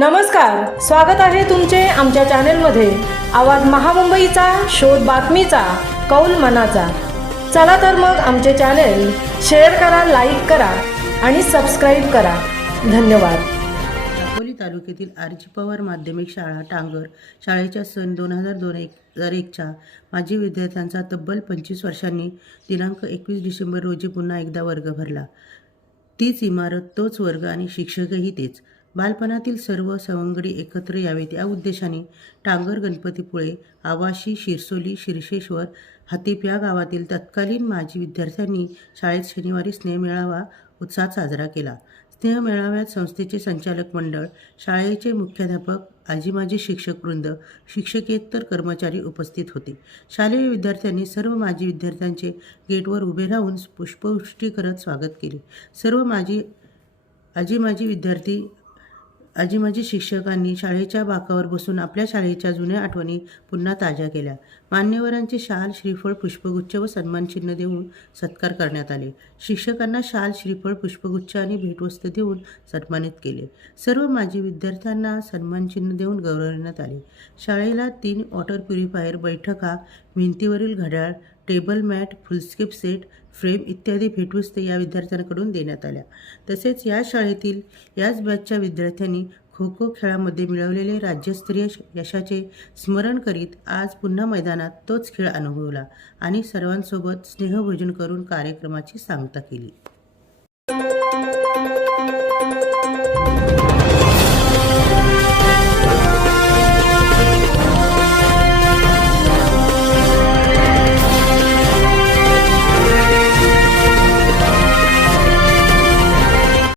नमस्कार स्वागत आहे तुमचे आमच्या चॅनेलमध्ये. आवाज महामुंबईचा शोध बातमीचा कौल मनाचा. चला तर मग आमचे चॅनेल शेअर करा लाईक करा आणि सबस्क्राईब करा. धन्यवाद. दापोली तालुक्यातील आरजी पवार माध्यमिक शाळा टांगर शाळेच्या सन दोन हजार दोन एक हजार एकच्या माजी विद्यार्थ्यांचा तब्बल पंचवीस वर्षांनी दिनांक एकवीस डिसेंबर रोजी पुन्हा एकदा वर्ग भरला. तीच इमारत तोच वर्ग आणि शिक्षकही तेच. बालपणातील सर्व सवंगडी एकत्र यावेत या उद्देशाने टांगर गणपतीपुळे आवाशी शिरसोली शिरशेश्वर हातीप या गावातील तत्कालीन माजी विद्यार्थ्यांनी शाळेत शनिवारी स्नेहमेळावा उत्साहात साजरा केला. स्नेह मेळाव्यात संस्थेचे संचालक मंडळ शाळेचे मुख्याध्यापक आजी माजी शिक्षक वृंद शिक्षकेतर कर्मचारी उपस्थित होते. शालेय विद्यार्थ्यांनी सर्व माजी विद्यार्थ्यांचे गेटवर उभे राहून पुष्पवृष्टी करत स्वागत केले. सर्व माजी आजी माजी विद्यार्थी आजी माझी शिक्षकांनी शाळेच्या बाकावर बसून आपल्या शाळेच्या जुन्या आठवणी पुन्हा ताज्या केल्या. मान्यवरांचे शाल श्रीफळ पुष्पगुच्छ व सन्मानचिन्ह देऊन सत्कार करण्यात आले. शिक्षकांना शाल श्रीफळ पुष्पगुच्छ आणि भेटवस्तू देऊन सन्मानित केले. सर्व माजी विद्यार्थ्यांना सन्मानचिन्ह देऊन गौरवण्यात आले. शाळेला तीन वॉटर प्युरिफायर बैठका भिंतीवरील घड्याळ table mat foolscap set frame इत्यादी भेटवस्तू या विद्यार्थ्यांकडून देण्यात आल्या. तसेच या शाळेतील याच बॅचच्या विद्यार्थ्यांनी खो खो खेळामध्ये मिळवलेले राज्यस्तरीय यशाचे स्मरण करीत आज पुन्हा मैदानात तोच खेळ अनुभवला आणि सर्वांसोबत स्नेहभोजन करून कार्यक्रमाची सांगता केली.